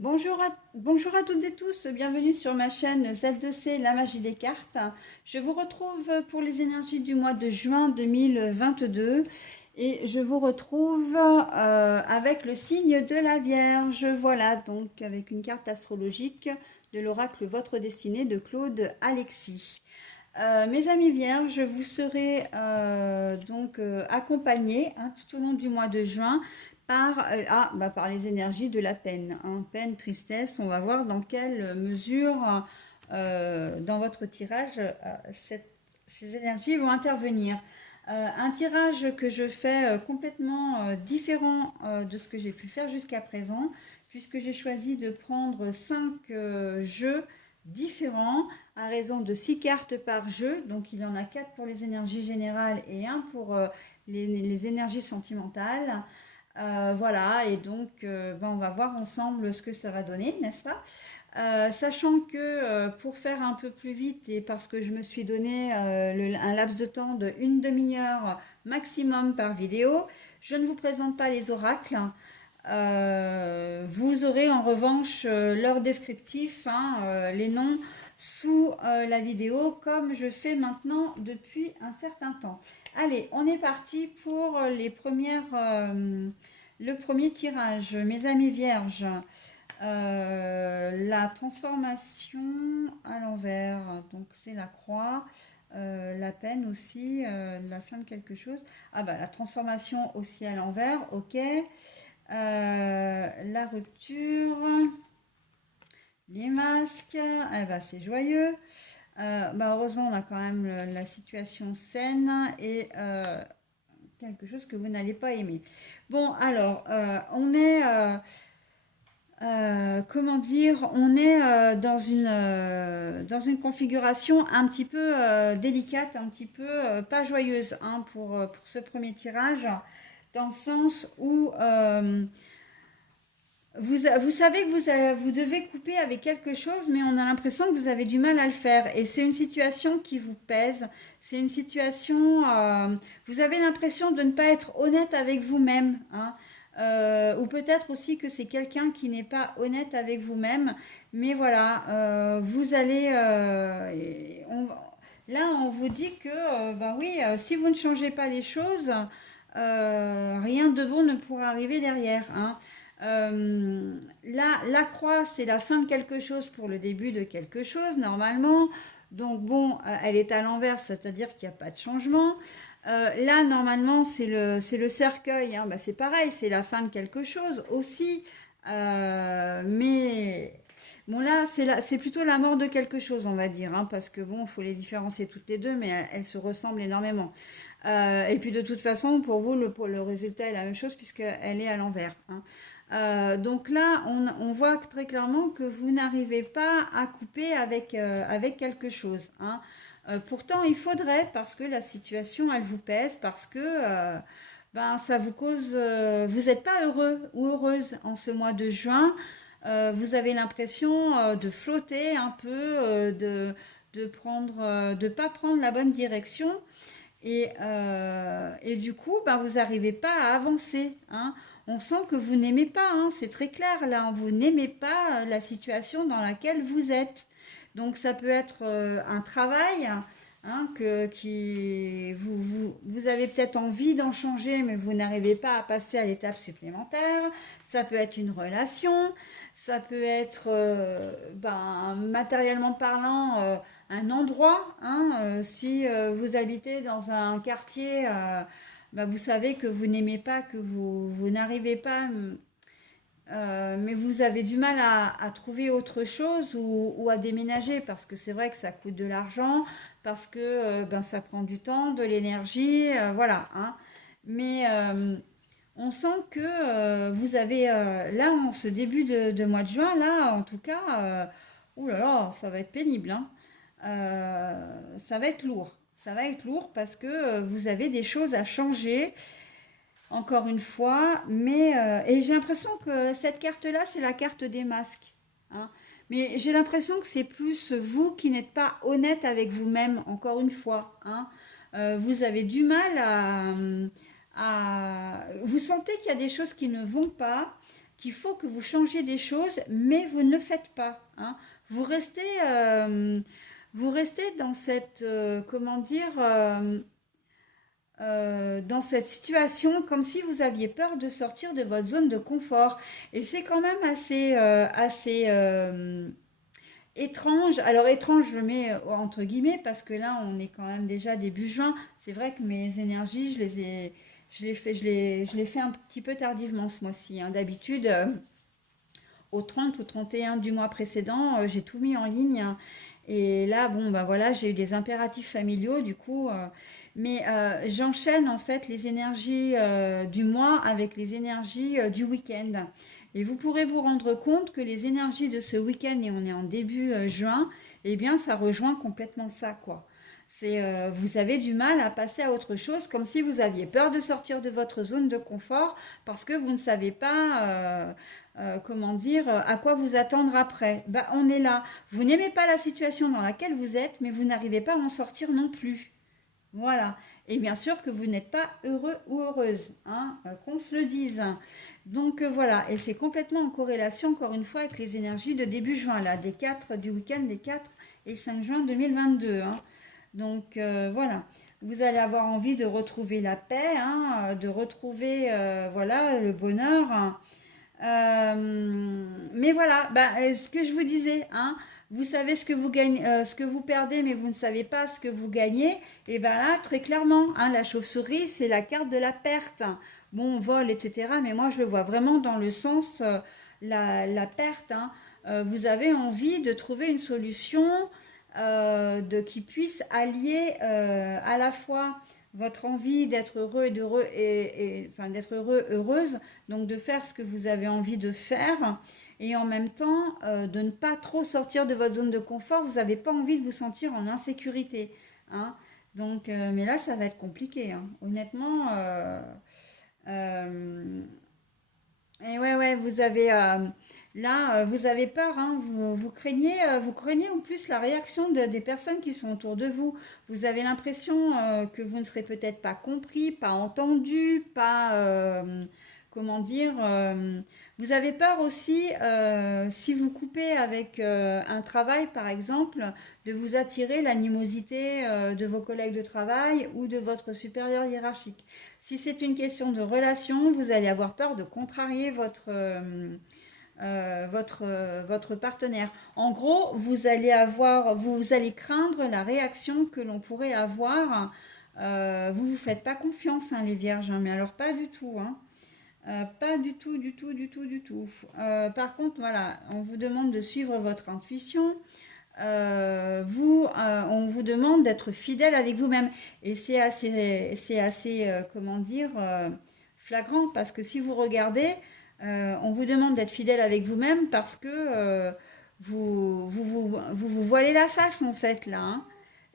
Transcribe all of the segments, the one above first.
Bonjour à toutes et tous, bienvenue sur ma chaîne Z2C, la magie des cartes. Je vous retrouve pour les énergies du mois de juin 2022 et je vous retrouve avec le signe de la Vierge. Voilà, donc avec une carte astrologique de l'oracle Votre Destinée de Claude Alexis. Mes amis vierges, vous serez accompagnés tout au long du mois de juin par les énergies de la peine. Peine, tristesse, on va voir dans quelle mesure dans votre tirage ces énergies vont intervenir. Un tirage que je fais complètement différent de ce que j'ai pu faire jusqu'à présent, puisque j'ai choisi de prendre 5 jeux différents à raison de 6 cartes par jeu. Donc il y en a 4 pour les énergies générales et un pour les énergies sentimentales. Voilà, et donc on va voir ensemble ce que ça va donner, n'est-ce pas? Sachant que pour faire un peu plus vite et parce que je me suis donné un laps de temps de une demi-heure maximum par vidéo, je ne vous présente pas les oracles. Vous aurez en revanche leur descriptif, les noms sous la vidéo, comme je fais maintenant depuis un certain temps. Allez, on est parti pour le premier tirage. Mes amis vierges, la transformation à l'envers, donc c'est la croix. La peine aussi, la fin de quelque chose. Ah bah la transformation aussi à l'envers, ok. La rupture, les masques, eh ben, c'est joyeux. Heureusement, on a quand même la situation saine et quelque chose que vous n'allez pas aimer. Bon, alors, on est, comment dire, on est dans une configuration un petit peu délicate, un petit peu pas joyeuse pour ce premier tirage, dans le sens où vous savez que vous devez couper avec quelque chose, mais on a l'impression que vous avez du mal à le faire. Et c'est une situation qui vous pèse. C'est une situation... vous avez l'impression de ne pas être honnête avec vous-même. Ou peut-être aussi que c'est quelqu'un qui n'est pas honnête avec vous-même. Mais voilà, vous allez... là, on vous dit que, ben oui, si vous ne changez pas les choses, rien de bon ne pourra arriver derrière. La croix, c'est la fin de quelque chose pour le début de quelque chose, normalement. Donc bon, elle est à l'envers, c'est-à-dire qu'il n'y a pas de changement. Là, normalement, c'est le cercueil. C'est pareil, c'est la fin de quelque chose aussi. Mais bon, là, c'est plutôt la mort de quelque chose, on va dire. Parce que bon, il faut les différencier toutes les deux, mais elles se ressemblent énormément. Et puis de toute façon, pour vous, le résultat est la même chose puisqu'elle est à l'envers. Donc là, on voit très clairement que vous n'arrivez pas à couper avec quelque chose. Pourtant, il faudrait, parce que la situation, elle vous pèse, parce que ça vous cause... vous n'êtes pas heureux ou heureuse en ce mois de juin. Vous avez l'impression de flotter un peu, de pas prendre la bonne direction. Et du coup, vous n'arrivez pas à avancer. On sent que vous n'aimez pas, c'est très clair là, vous n'aimez pas la situation dans laquelle vous êtes. Donc ça peut être un travail vous avez peut-être envie d'en changer, mais vous n'arrivez pas à passer à l'étape supplémentaire. Ça peut être une relation, ça peut être, matériellement parlant, un endroit. Si vous habitez dans un quartier, vous savez que vous n'aimez pas, que vous n'arrivez pas, mais vous avez du mal à trouver autre chose ou à déménager parce que c'est vrai que ça coûte de l'argent, parce que ça prend du temps, de l'énergie, voilà. Mais on sent que vous avez, là, en ce début de mois de juin, là, en tout cas, ouh là là, ça va être pénible. Ça va être lourd. Ça va être lourd parce que vous avez des choses à changer, encore une fois. Et j'ai l'impression que cette carte-là, c'est la carte des masques. Mais j'ai l'impression que c'est plus vous qui n'êtes pas honnête avec vous-même, encore une fois. Vous avez du mal vous sentez qu'il y a des choses qui ne vont pas. qu'il faut que vous changiez des choses, mais vous ne le faites pas, hein. Vous restez, euh, vous restez dans cette, comment dire, dans cette situation comme si vous aviez peur de sortir de votre zone de confort. Et c'est quand même assez étrange. Alors étrange, je le mets entre guillemets parce que là, on est quand même déjà début juin. C'est vrai que mes énergies, je les fait un petit peu tardivement ce mois-ci, hein. D'habitude, au 30 ou 31 du mois précédent, j'ai tout mis en ligne, hein. Et là, bon, ben voilà, j'ai eu des impératifs familiaux, du coup, mais j'enchaîne en fait les énergies du mois avec les énergies du week-end. Et vous pourrez vous rendre compte que les énergies de ce week-end, et on est en début juin, eh bien, ça rejoint complètement ça, quoi. Vous avez du mal à passer à autre chose, comme si vous aviez peur de sortir de votre zone de confort parce que vous ne savez pas, comment dire, à quoi vous attendre après. Bah, on est là. Vous n'aimez pas la situation dans laquelle vous êtes, mais vous n'arrivez pas à en sortir non plus. Voilà. Et bien sûr que vous n'êtes pas heureux ou heureuse, hein, qu'on se le dise. Donc voilà, et c'est complètement en corrélation, encore une fois, avec les énergies de début juin, là, du week-end des 4 et 5 juin 2022, hein. Donc voilà, vous allez avoir envie de retrouver la paix, hein, de retrouver voilà, le bonheur, hein. Mais voilà, bah, ce que je vous disais, hein, vous savez ce que vous gagnez, ce que vous perdez, mais vous ne savez pas ce que vous gagnez. Et ben là, très clairement, hein, la chauve-souris, c'est la carte de la perte. Bon, vol, etc. Mais moi, je le vois vraiment dans le sens la perte, hein. Vous avez envie de trouver une solution qui puisse allier à la fois votre envie d'être heureux enfin d'être heureux, heureuse, donc de faire ce que vous avez envie de faire, et en même temps de ne pas trop sortir de votre zone de confort. Vous n'avez pas envie de vous sentir en insécurité, hein. Donc, mais là, ça va être compliqué, hein. Honnêtement. Euh, et ouais, ouais, vous avez peur, hein, vous craignez en plus la réaction des personnes qui sont autour de vous. Vous avez l'impression que vous ne serez peut-être pas compris, pas entendu, pas, comment dire, vous avez peur aussi, si vous coupez avec un travail, par exemple, de vous attirer l'animosité de vos collègues de travail ou de votre supérieur hiérarchique. Si c'est une question de relation, vous allez avoir peur de contrarier votre partenaire. En gros, vous allez craindre la réaction que l'on pourrait avoir. Vous vous faites pas confiance, hein, les vierges, hein, mais alors pas du tout, hein. Pas du tout, du tout, du tout, du tout. Par contre, voilà, on vous demande de suivre votre intuition. On vous demande d'être fidèle avec vous-même. Et c'est assez, comment dire, flagrant parce que si vous regardez, on vous demande d'être fidèle avec vous-même parce que vous voilez la face en fait là, hein.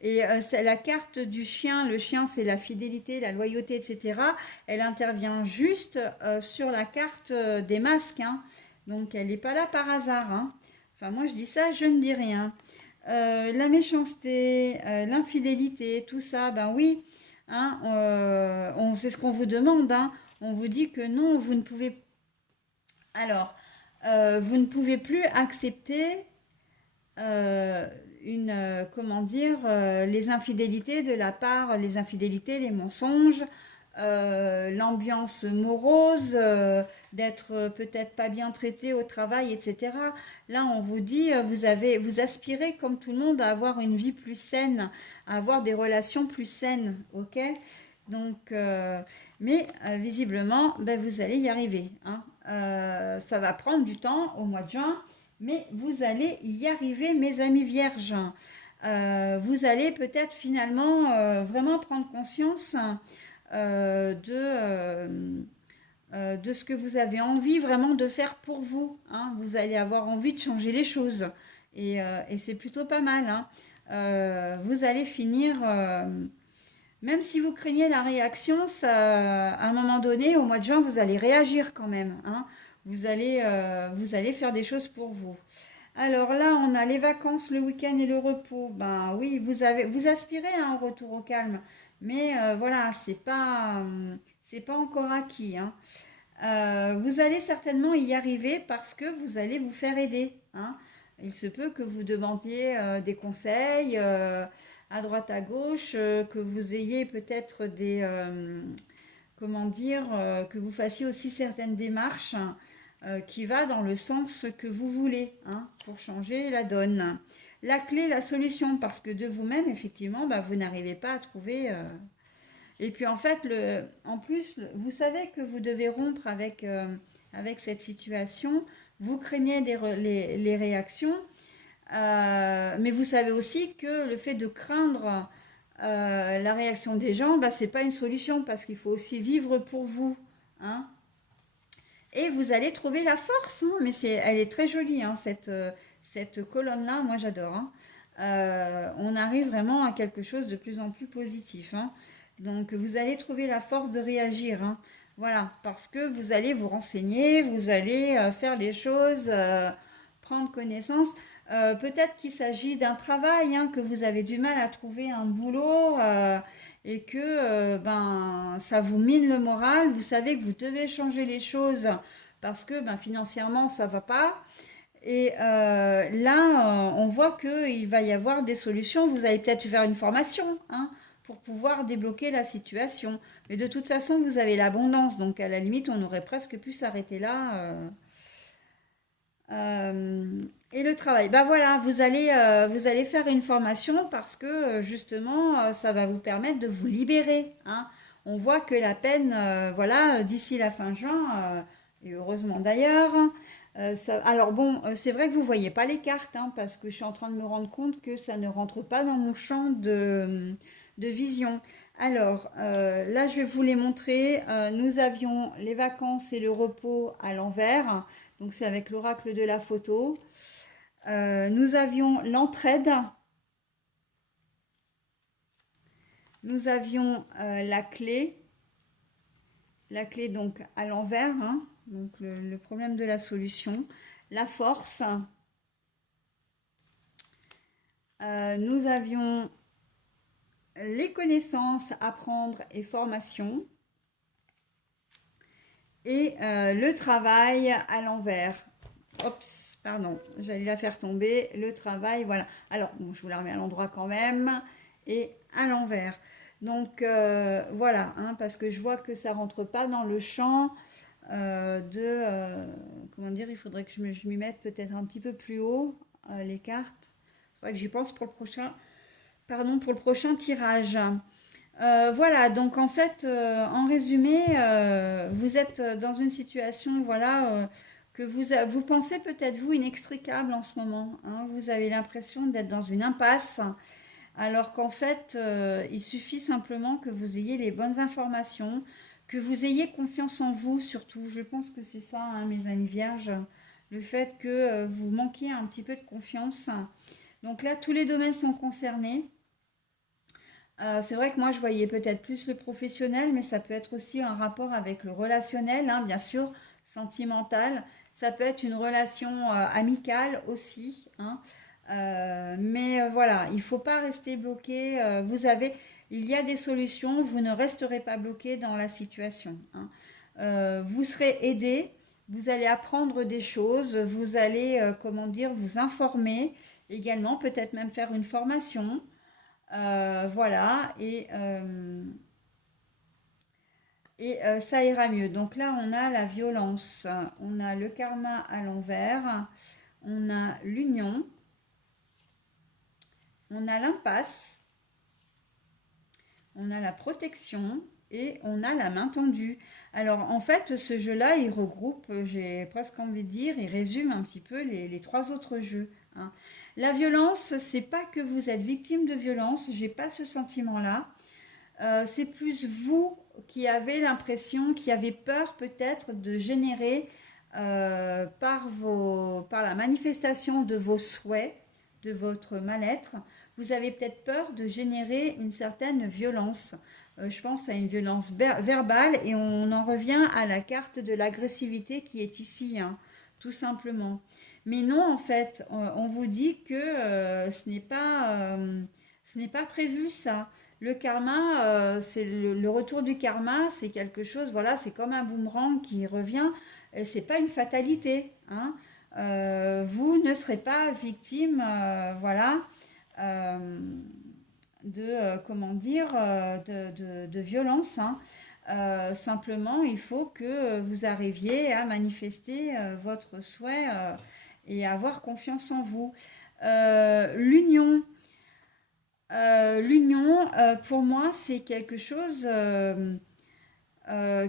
Et c'est la carte du chien. Le chien, c'est la fidélité, la loyauté, etc. Elle intervient juste sur la carte des masques, hein. Donc elle n'est pas là par hasard, hein. Enfin, moi je dis ça, je ne dis rien. La méchanceté, l'infidélité, tout ça, ben oui, hein, c'est ce qu'on vous demande, hein. On vous dit que non, vous ne pouvez. Alors, vous ne pouvez plus accepter euh, comment dire, les infidélités, les mensonges, l'ambiance morose, d'être peut-être pas bien traité au travail, etc. Là, on vous dit, vous aspirez comme tout le monde à avoir une vie plus saine, à avoir des relations plus saines, ok? Donc, mais visiblement, ben, vous allez y arriver, hein. Ça va prendre du temps au mois de juin, mais vous allez y arriver, mes amis vierges. Vous allez peut-être finalement vraiment prendre conscience de ce que vous avez envie vraiment de faire pour vous, hein. Vous allez avoir envie de changer les choses. Et c'est plutôt pas mal, hein. Vous allez finir, même si vous craignez la réaction, à un moment donné, au mois de juin, vous allez réagir quand même, hein. Vous allez faire des choses pour vous. Alors là, on a les vacances, le week-end et le repos. Ben oui, vous aspirez à un retour au calme, mais voilà, c'est pas encore acquis, hein. Vous allez certainement y arriver parce que vous allez vous faire aider, hein. Il se peut que vous demandiez des conseils à droite à gauche, que vous ayez peut-être comment dire, que vous fassiez aussi certaines démarches qui va dans le sens que vous voulez, hein, pour changer la donne. La clé, la solution, parce que de vous-même, effectivement, bah, vous n'arrivez pas à trouver. Et puis en fait, en plus, vous savez que vous devez rompre avec cette situation. Vous craignez les réactions, mais vous savez aussi que le fait de craindre la réaction des gens, bah, c'est pas une solution parce qu'il faut aussi vivre pour vous, hein. Et vous allez trouver la force, hein, mais elle est très jolie, hein, cette colonne-là, moi j'adore, hein. On arrive vraiment à quelque chose de plus en plus positif, hein. Donc vous allez trouver la force de réagir, hein. Voilà, parce que vous allez vous renseigner, vous allez faire les choses, prendre connaissance. Peut-être qu'il s'agit d'un travail, hein, que vous avez du mal à trouver un boulot et que ben, ça vous mine le moral. Vous savez que vous devez changer les choses parce que ben, financièrement, ça va pas. Et là, on voit qu'il va y avoir des solutions. Vous allez peut-être faire une formation, hein, pour pouvoir débloquer la situation. Mais de toute façon, vous avez l'abondance. Donc, à la limite, on aurait presque pu s'arrêter là. Et le travail. Bah voilà, vous allez faire une formation parce que justement, ça va vous permettre de vous libérer, hein. On voit que la peine, voilà, d'ici la fin juin, et heureusement d'ailleurs. Alors bon, c'est vrai que vous voyez pas les cartes, hein, parce que je suis en train de me rendre compte que ça ne rentre pas dans mon champ de vision. Alors là, je vais vous les montrer. Nous avions les vacances et le repos à l'envers. Donc c'est avec l'oracle de la photo. Nous avions l'entraide. Nous avions la clé donc à l'envers, hein, donc le problème de la solution. La force. Nous avions les connaissances, apprendre et formation. Et le travail à l'envers. Oups, pardon, j'allais la faire tomber. Le travail, voilà. Alors, bon, je vous la remets à l'endroit quand même. Et à l'envers. Donc, voilà, hein, parce que je vois que ça rentre pas dans le champ comment dire, il faudrait que je m'y mette peut-être un petit peu plus haut, les cartes. Il faudrait que j'y pense pour le prochain, pardon, pour le prochain tirage. Voilà, donc en fait, en résumé, vous êtes dans une situation, voilà, que vous pensez peut-être vous inextricable en ce moment, hein. Vous avez l'impression d'être dans une impasse, alors qu'en fait, il suffit simplement que vous ayez les bonnes informations, que vous ayez confiance en vous surtout. Je pense que c'est ça, hein, mes amis vierges, le fait que vous manquiez un petit peu de confiance. Donc là, tous les domaines sont concernés. C'est vrai que moi, je voyais peut-être plus le professionnel, mais ça peut être aussi un rapport avec le relationnel, hein, bien sûr, sentimental. Ça peut être une relation amicale aussi, hein. Mais voilà, il ne faut pas rester bloqué. Il y a des solutions, vous ne resterez pas bloqué dans la situation, hein. Vous serez aidé, vous allez apprendre des choses, vous allez, comment dire, vous informer également, peut-être même faire une formation. Voilà, ça ira mieux. Donc là, on a la violence, on a le karma à l'envers, on a l'union, on a l'impasse, on a la protection et on a la main tendue. Alors en fait, ce jeu-là, il regroupe, j'ai presque envie de dire, il résume un petit peu les trois autres jeux, hein. La violence, c'est pas que vous êtes victime de violence, j'ai pas ce sentiment-là. C'est plus vous qui avez l'impression, qui avez peur peut-être de générer par la manifestation de vos souhaits, de votre mal-être, vous avez peut-être peur de générer une certaine violence. Je pense à une violence verbale et on en revient à la carte de l'agressivité qui est ici, hein, tout simplement. Mais non, en fait, on vous dit que ce n'est pas prévu ça. le karma, c'est le retour du karma, c'est quelque chose, voilà, c'est comme un boomerang qui revient, et c'est pas une fatalité, hein. Vous ne serez pas victime, voilà, euh, comment dire, de violence, hein. Simplement, il faut que vous arriviez à manifester votre souhait et à avoir confiance en vous. L'union, pour moi, c'est quelque chose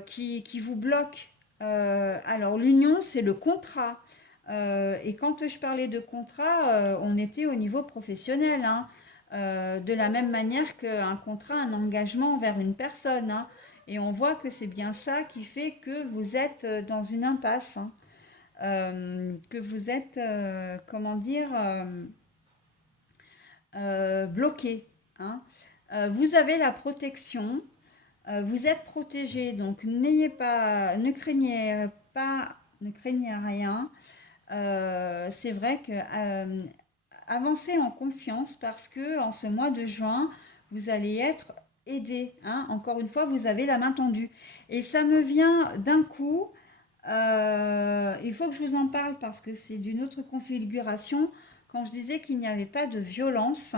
qui vous bloque. Alors, l'union, c'est le contrat. Et quand je parlais de contrat, on était au niveau professionnel, hein. De la même manière qu'un contrat, un engagement envers une personne, hein. Et on voit que c'est bien ça qui fait que vous êtes dans une impasse, hein. Que vous êtes, comment dire, bloqué, hein. Vous avez la protection, vous êtes protégé, donc n'ayez pas, ne craignez rien. C'est vrai que avancez en confiance parce que en ce mois de juin, vous allez être aidé, hein. Encore une fois, vous avez la main tendue. Et ça me vient d'un coup. Il faut que je vous en parle parce que c'est d'une autre configuration. Quand je disais qu'il n'y avait pas de violence,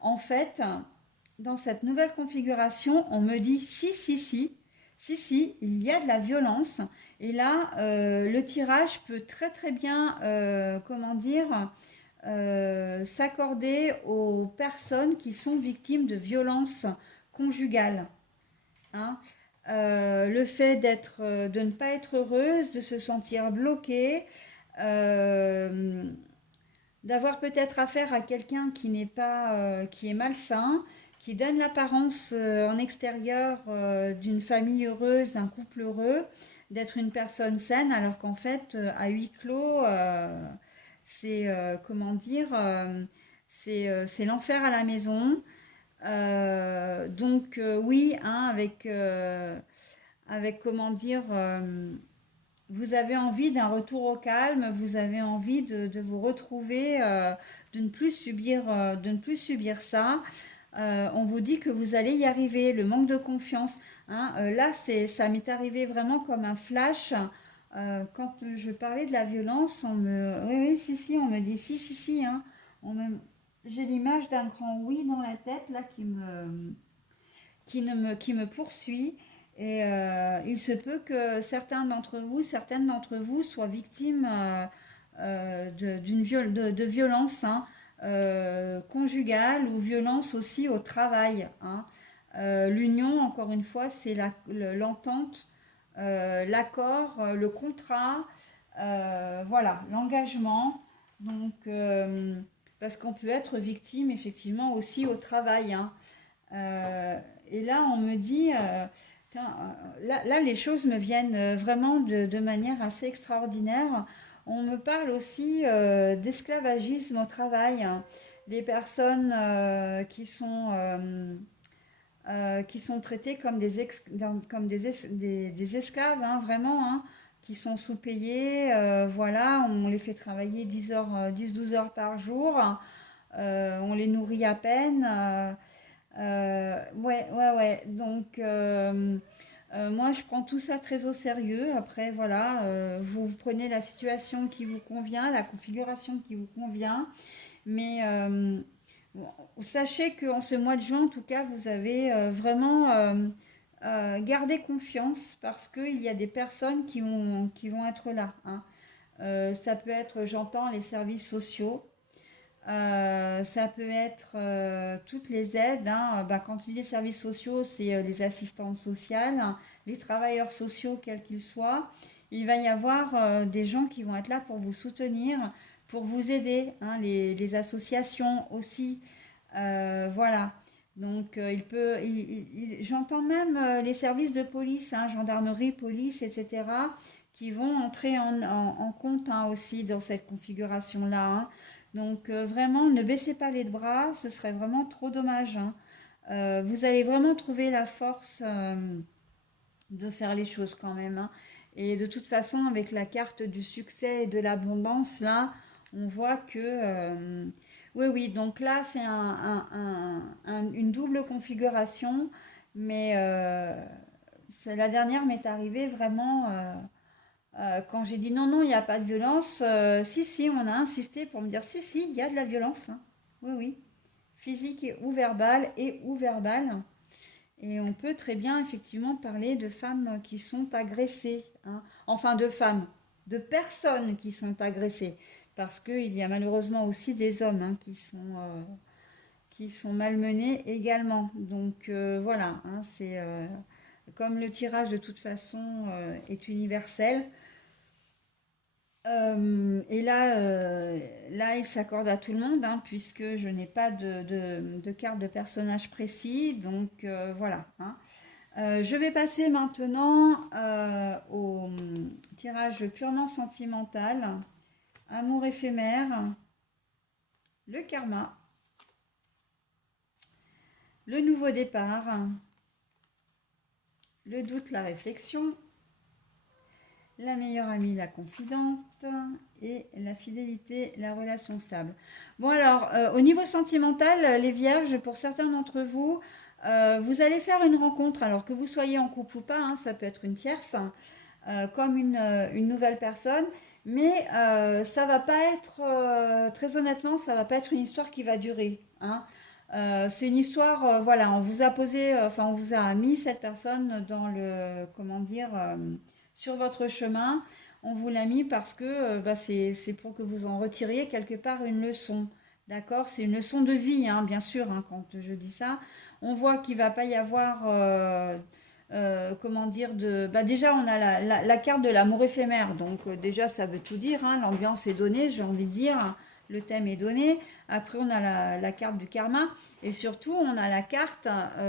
en fait, dans cette nouvelle configuration, on me dit si, il y a de la violence. Et là, le tirage peut très très bien, comment dire, s'accorder aux personnes qui sont victimes de violences conjugales, hein. Le fait de ne pas être heureuse, de se sentir bloquée, euh, d'avoir peut-être affaire à quelqu'un qui n'est pas, qui est malsain, qui donne l'apparence en extérieur d'une famille heureuse, d'un couple heureux, d'être une personne saine, alors qu'en fait, à huis clos, c'est comment dire, c'est l'enfer à la maison. Donc oui, hein, avec comment dire, vous avez envie d'un retour au calme, vous avez envie de vous retrouver, de ne plus subir ça. On vous dit que vous allez y arriver, le manque de confiance, hein. Là, ça m'est arrivé vraiment comme un flash. Quand je parlais de la violence, oui, oui, si, si, on me dit si, hein. On me, j'ai l'image d'un grand oui dans la tête là qui me poursuit. Et il se peut que certaines d'entre vous soient victimes de violence, hein, conjugale ou violence aussi au travail, hein. L'union, encore une fois, c'est l'entente, l'accord, le contrat, voilà, l'engagement. Donc, parce qu'on peut être victime effectivement aussi au travail, hein. Euh, et là, on me dit, là, les choses me viennent vraiment de manière assez extraordinaire. On me parle aussi d'esclavagisme au travail, hein. Des personnes qui sont traitées comme des esclaves, hein, vraiment, hein, qui sont sous-payés. Voilà, on les fait travailler 10 heures, 10-12 heures par jour. On les nourrit à peine. Ouais. Donc, moi, je prends tout ça très au sérieux. Après, voilà, vous prenez la situation qui vous convient, la configuration qui vous convient. Mais bon, sachez qu'en ce mois de juin, en tout cas, vous avez vraiment gardé confiance parce qu'il y a des personnes qui vont être là, hein. Ça peut être, j'entends, les services sociaux. Ça peut être toutes les aides, hein. Bah, quand il dit services sociaux, c'est les assistantes sociales, hein, les travailleurs sociaux, quels qu'ils soient. Il va y avoir des gens qui vont être là pour vous soutenir, pour vous aider, hein, les associations aussi. Voilà. Donc, j'entends même les services de police, hein, gendarmerie, police, etc., qui vont entrer en compte, hein, aussi dans cette configuration-là, hein. Donc vraiment, ne baissez pas les bras, ce serait vraiment trop dommage, hein. Vous allez vraiment trouver la force de faire les choses quand même, hein. Et de toute façon, avec la carte du succès et de l'abondance, là, on voit que Oui, oui, donc là, c'est une double configuration, mais la dernière m'est arrivée vraiment quand j'ai dit non, non, il n'y a pas de violence. Si, si, on a insisté pour me dire si, si, il y a de la violence, hein. Oui, oui, physique et ou verbale. Et on peut très bien effectivement parler de femmes qui sont agressées, hein. Enfin de femmes, de personnes qui sont agressées. Parce qu'il y a malheureusement aussi des hommes, hein, qui sont malmenés également. Donc voilà, hein, c'est comme le tirage de toute façon est universel. Et là, là, il s'accorde à tout le monde, hein, puisque je n'ai pas de carte de personnage précis. Donc voilà, hein. Je vais passer maintenant au tirage purement sentimental, amour éphémère, le karma, le nouveau départ, le doute, la réflexion, la meilleure amie, la confidente et la fidélité, la relation stable. Bon alors, au niveau sentimental, les vierges, pour certains d'entre vous, vous allez faire une rencontre, alors que vous soyez en couple ou pas, hein, ça peut être une tierce, comme une nouvelle personne. Mais ça va pas être, très honnêtement, ça va pas être une histoire qui va durer, hein. C'est une histoire, voilà, on vous a posé, enfin, on vous a mis cette personne dans le, comment dire, sur votre chemin. On vous l'a mis parce que bah, c'est pour que vous en retiriez quelque part une leçon. D'accord? C'est une leçon de vie, hein, bien sûr, hein, quand je dis ça. On voit qu'il va pas y avoir comment dire bah déjà on a la carte de l'amour éphémère, donc déjà ça veut tout dire, hein, l'ambiance est donnée, j'ai envie de dire, le thème est donné. Après on a la carte du karma et surtout on a la carte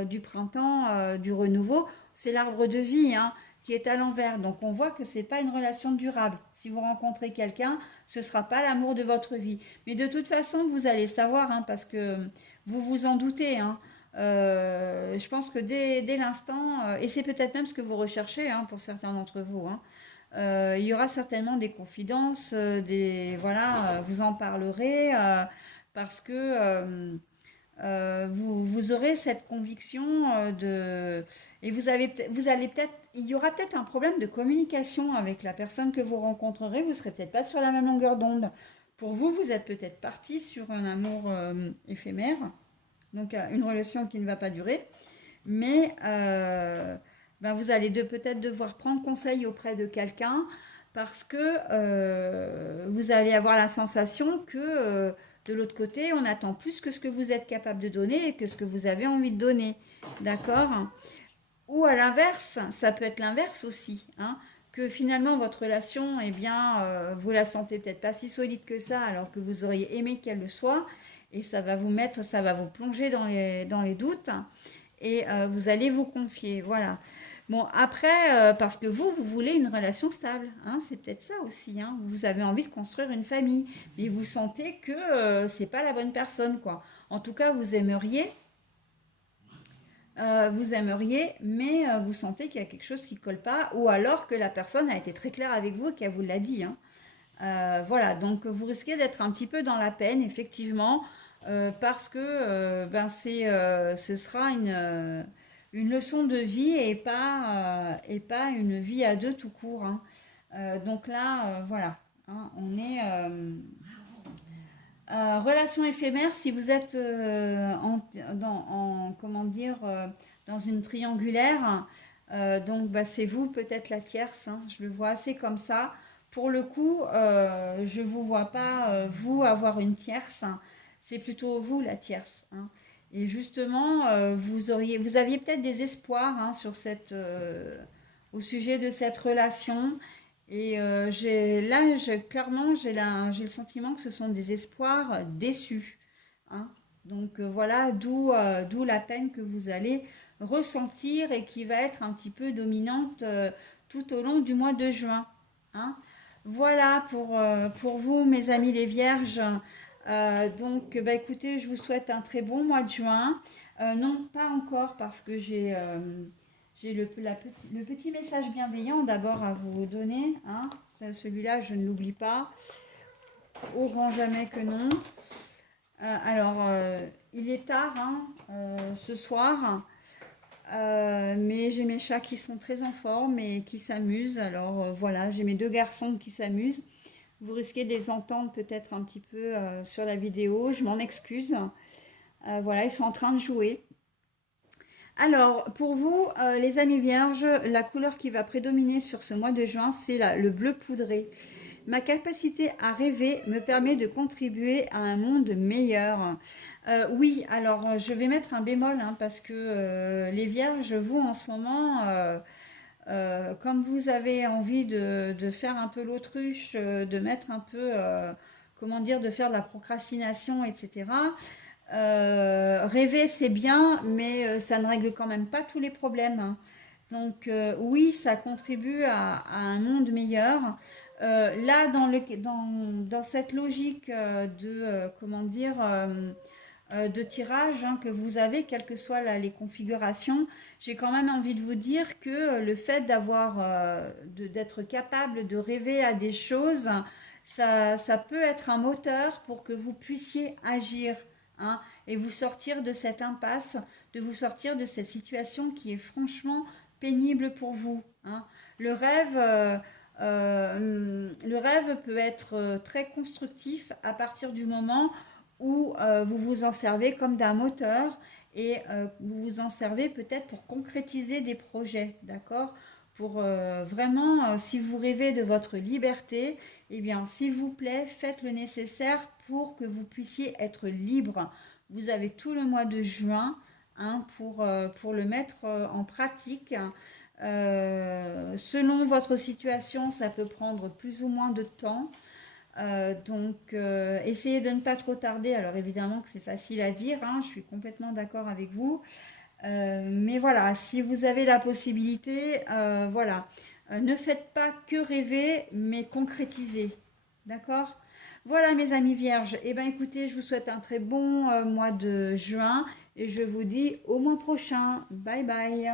du printemps, du renouveau, c'est l'arbre de vie, hein, qui est à l'envers, donc on voit que c'est pas une relation durable. Si vous rencontrez quelqu'un, ce sera pas l'amour de votre vie, mais de toute façon vous allez savoir, hein, parce que vous vous en doutez, hein. Je pense que dès l'instant, et c'est peut-être même ce que vous recherchez, hein, pour certains d'entre vous, hein, il y aura certainement des confidences, voilà, vous en parlerez parce que vous aurez cette conviction et vous allez peut-être, il y aura peut-être un problème de communication avec la personne que vous rencontrerez, vous serez peut-être pas sur la même longueur d'onde. Pour vous, vous êtes peut-être parti sur un amour éphémère, donc une relation qui ne va pas durer, mais ben, vous allez peut-être devoir prendre conseil auprès de quelqu'un parce que vous allez avoir la sensation que de l'autre côté, on attend plus que ce que vous êtes capable de donner et que ce que vous avez envie de donner. D'accord? Ou à l'inverse, ça peut être l'inverse aussi, hein, que finalement votre relation, eh bien, vous la sentez peut-être pas si solide que ça, alors que vous auriez aimé qu'elle le soit, et ça va vous plonger dans les doutes, et vous allez vous confier, voilà. Bon, après, parce que vous voulez une relation stable, hein, c'est peut-être ça aussi, hein. Vous avez envie de construire une famille, mais vous sentez que c'est pas la bonne personne, quoi. En tout cas, vous aimeriez, mais vous sentez qu'il y a quelque chose qui ne colle pas, ou alors que la personne a été très claire avec vous et qu'elle vous l'a dit, hein. Voilà, donc vous risquez d'être un petit peu dans la peine, effectivement, parce que ben ce sera une leçon de vie et pas une vie à deux tout court, hein. Donc là, voilà, hein, on est relation éphémère si vous êtes comment dire, dans une triangulaire. Donc bah, c'est vous peut-être la tierce, hein, je le vois assez comme ça. Pour le coup, je ne vous vois pas vous avoir une tierce, hein. C'est plutôt vous la tierce, hein. Et justement, vous aviez peut-être des espoirs, hein, au sujet de cette relation. Et clairement, j'ai le sentiment que ce sont des espoirs déçus, hein. Donc voilà, d'où la peine que vous allez ressentir et qui va être un petit peu dominante tout au long du mois de juin, hein. Voilà pour vous, mes amis les vierges. Donc, bah, écoutez, je vous souhaite un très bon mois de juin. Non, pas encore, parce que j'ai le petit message bienveillant d'abord à vous donner, hein. Celui-là, je ne l'oublie pas. Au grand jamais que non. Il est tard hein, ce soir, mais j'ai mes chats qui sont très en forme et qui s'amusent. Voilà, j'ai mes deux garçons qui s'amusent. Vous risquez de les entendre peut-être un petit peu sur la vidéo, je m'en excuse. Voilà, ils sont en train de jouer. Alors, pour vous, les amis vierges, la couleur qui va prédominer sur ce mois de juin, c'est le bleu poudré. Ma capacité à rêver me permet de contribuer à un monde meilleur. Oui, alors je vais mettre un bémol hein, parce que les vierges, vous en ce moment, comme vous avez envie de faire un peu l'autruche, de mettre un peu, comment dire, de faire de la procrastination, etc. Rêver, c'est bien, mais ça ne règle quand même pas tous les problèmes, hein. Donc oui, ça contribue à un monde meilleur. Là, dans cette logique comment dire, de tirage hein, que vous avez, quelles que soient les configurations, j'ai quand même envie de vous dire que le fait d'être capable de rêver à des choses, ça peut être un moteur pour que vous puissiez agir hein, et vous sortir de cette impasse, de vous sortir de cette situation qui est franchement pénible pour vous, hein. Le rêve, le rêve peut être très constructif à partir du moment où vous vous en servez comme d'un moteur et vous vous en servez peut-être pour concrétiser des projets, d'accord? Pour vraiment, si vous rêvez de votre liberté, eh bien, s'il vous plaît, faites le nécessaire pour que vous puissiez être libre. Vous avez tout le mois de juin hein, pour le mettre en pratique. Selon votre situation, ça peut prendre plus ou moins de temps. Essayez de ne pas trop tarder. Alors, évidemment que c'est facile à dire, hein, je suis complètement d'accord avec vous. Mais voilà, si vous avez la possibilité, voilà, ne faites pas que rêver, mais concrétisez. D'accord? Voilà, mes amis vierges. Eh bien, écoutez, je vous souhaite un très bon mois de juin et je vous dis au mois prochain. Bye bye.